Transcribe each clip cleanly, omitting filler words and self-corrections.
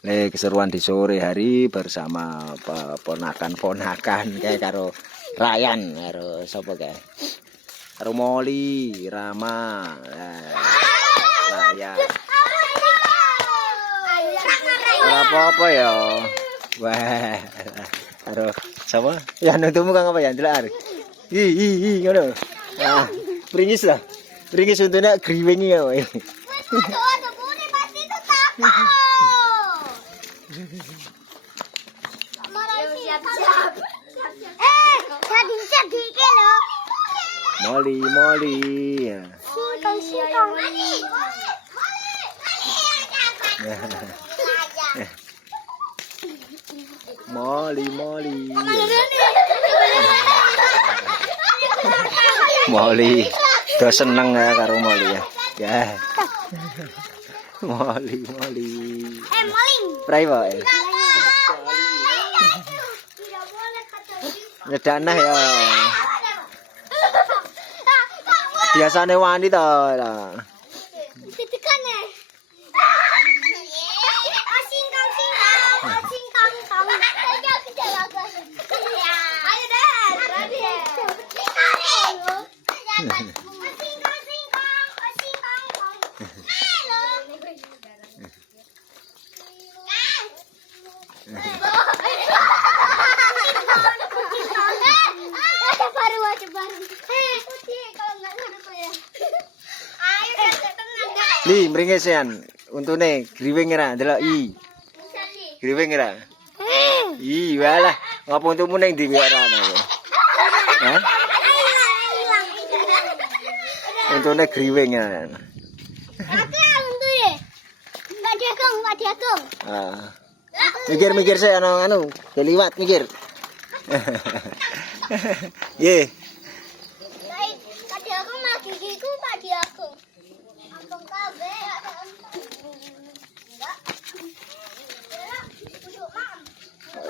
Keseruan di sore hari bersama ponakan-ponakan kayak karo Ryan, karo sapa kae? Karo Molly, Rama, Raya. Ora apa-apa ya. Wah. Karo sapa? Ya nuntumu kang apa ya ndelok. Hi ngono. Ah, pringis lah. Pringis untune griwingi ya wae. Molly. Molly. Udah seneng ya karo Molly ya. Ya. Molly. Maling. Prai wae. Nyedanah ya. Biasane wani to lah. Ditekan ya. Li mringesian untune griwing ora ndelok i. Griwing ora? Ih, walah, ngapa untukmu ning ndi kok ora ono. Hah? Untune griwing ya. Pak Diagung. Ah. Mikir sih anu, keliwat mikir. Ye. Pak Diagung mah gigiku Pak Diagung. Ampun kabeh.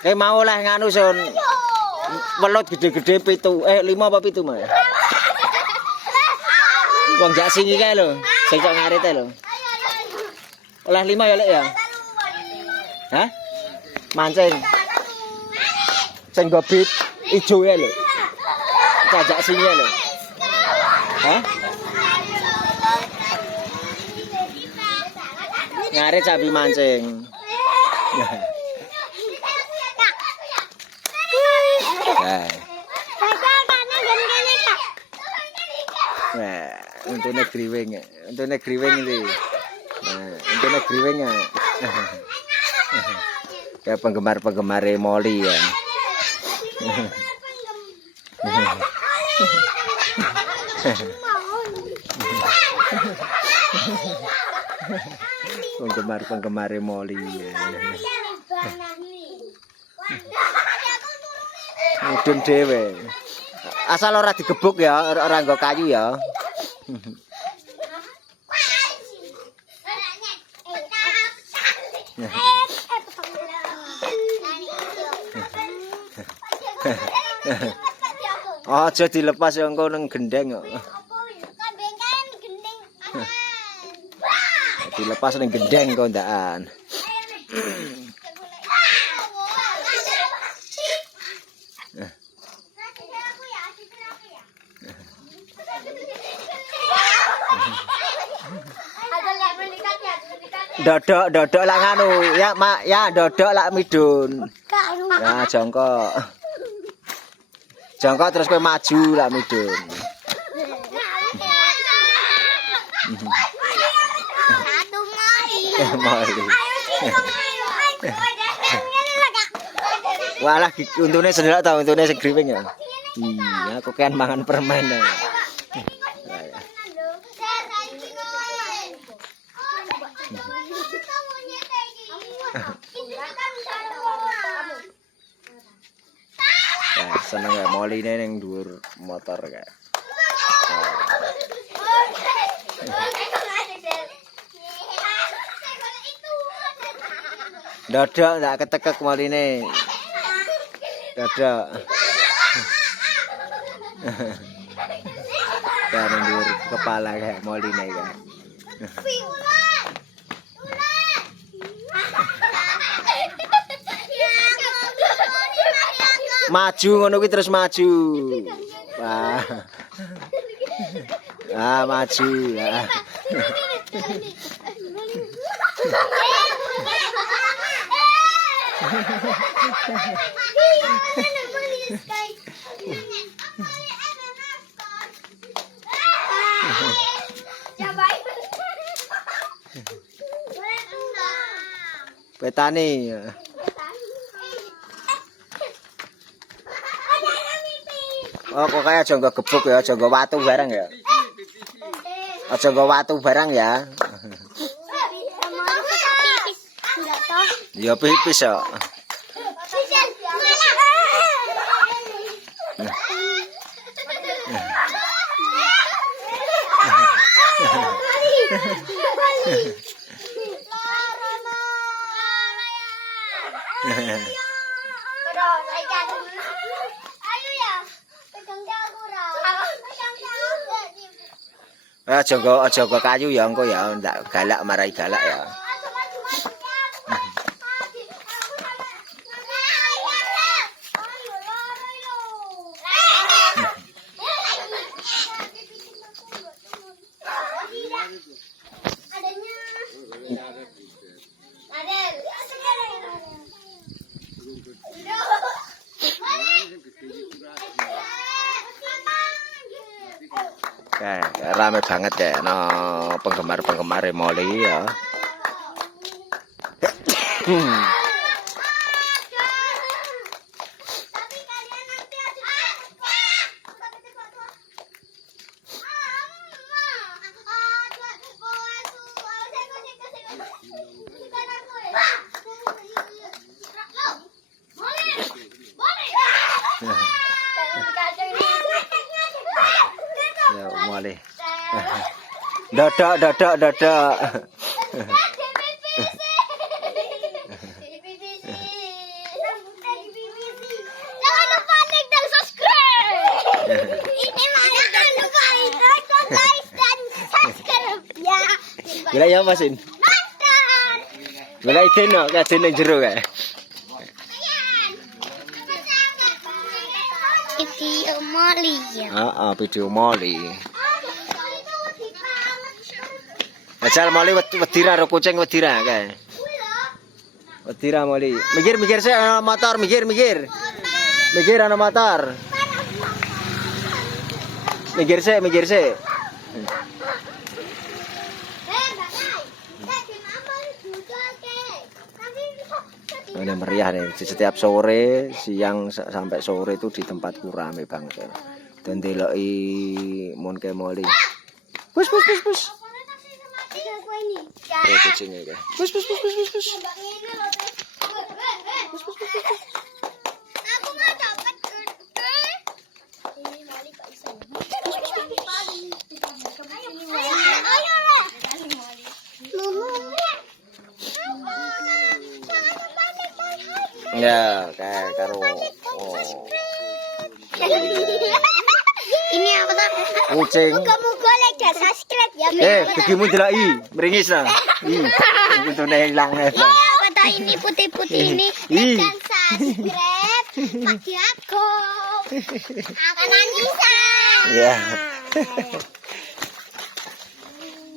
Kayak mau lah nganu son. Welut gede-gede 5 apa 7 mah. Wong jak singi kae lho, sing cok ngarite lho. Olah 5 ya lek ya. Hah? Mancing. Sing gobit ijo ya lho. Cajak singi lho. Hah? Ngarit sapi mancing. Nah. Nah, untune griwing iki. Nah, untune griwing ya. Kayak penggemar Molly ya. Penggemar Molly ya. Mudun dhewe. Asal ora digebuk ya, ora nggo kayu ya. Aja dilepas ya engko nang gendeng kok. Dilepas ning gendeng kok ndakan. Dodok lak nganu ya mak ya dodok lak midun. Ya jongkok terus kowe maju lak midun. Molly. Walah untune sendelok ta untune sing griwing ya. Iya kok kan mangan permen ya. Ya, seneng ya Molly ini yang dhuwur motor kayak. Dodok ndak ketekek Molly ini. Dodok. Kan dhuwur kepala kayak Molly ini kayak. Maju ngono kuwi terus maju. Wah. Ah, maju. Ah. Petani. Oh, pokoknya aja nggo gebuk ya, aja nggo watu barang ya. Aja nggo watu barang ya. Ya pipis ya. Aja nggo kayu ya engko ya, ndak galak marai galak ya. Rame banget ya, no penggemar Molly ya. Ya, Molly. Dadak. Jangan lupa like dan subscribe. Ini jangan lupa like dan subscribe ya. Gila ya Masin. Nonton. Gila ikan no, kajen nang jero kae. Video Molly ya. Heeh, video Molly. Asal Molly wedira karo kucing wedira kae. Wedira Molly. Mikir sik ana motor, mikir. Mikir ana motor. Mikir sik. Ini meriah nih. Setiap sore, siang sampai sore itu di tempatku rame banget. Dan deloki Monke Molly. Pus. Kucingnya kayak. Pus. Aku nggak dapat gede. Ini Molly kok bisa. Ya, kayak karo. Oh. Ini apa tuh? Kucing. Moga-moga like dan subscribe ya. Begimu delaki, meringis nah. Itu hilang. Apa tuh ini putih-putih ini? Like dan subscribe. Pak Diago. Akan Anissa. Ya.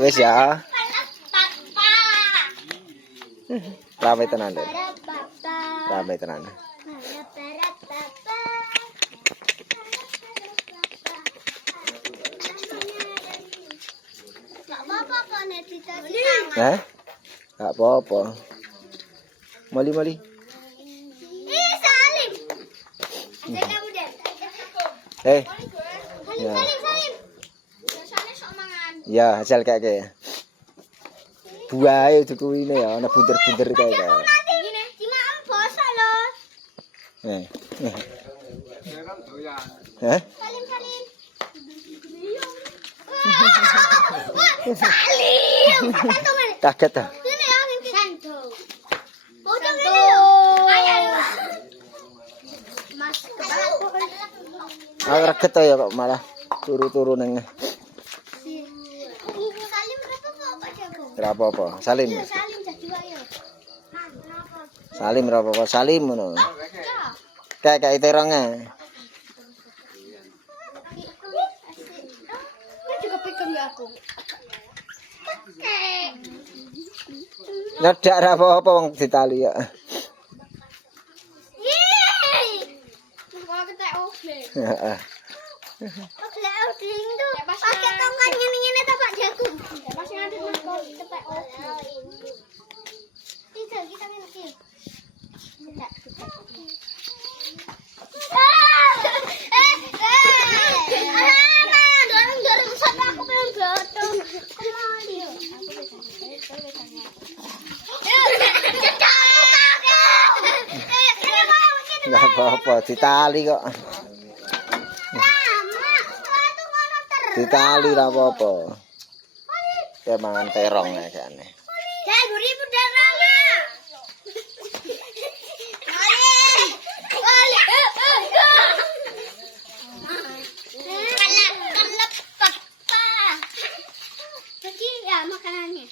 Wes ya. Rame tenan lho. Rame tenan. Gak apa-apa. Molly. Ih, Salim. Aja kamu deh. Ya. Salim. Biasanya sok mangan. Ya, hasil kayak. Buahe tuku ini ya, ana bunder-bunder kayak. Nanti gini, dimakan bosok loh. Salim. Salim. Kaget ah. Sini ya, ini Santo. Potong ini. Ayo. Mas, Reget ya kok malah turu-turu nang. Salim berapa kok jago? Ora apa-apa. Salim. Salim jadi wae. Salim ora apa-apa. Salim ngono. Kayak terongnya. Kan juga pegang ya aku. Nyedak ra apa-apa wong ditali ya. Kalau kita oke. Heeh. Oke, odling tuh. Pakai tongkat ngene-ngene ta Pak Jagung. Pas ngadep nang kok cepet oke. Kita ngene. Dorong sampai aku pengen gotong. Kemali. Enggak apa-apa, ditali kok. Ditali ra apa-apa. Ya mangan terong ya jane. Saya 2000 darahnya. Jadi ya makanannya.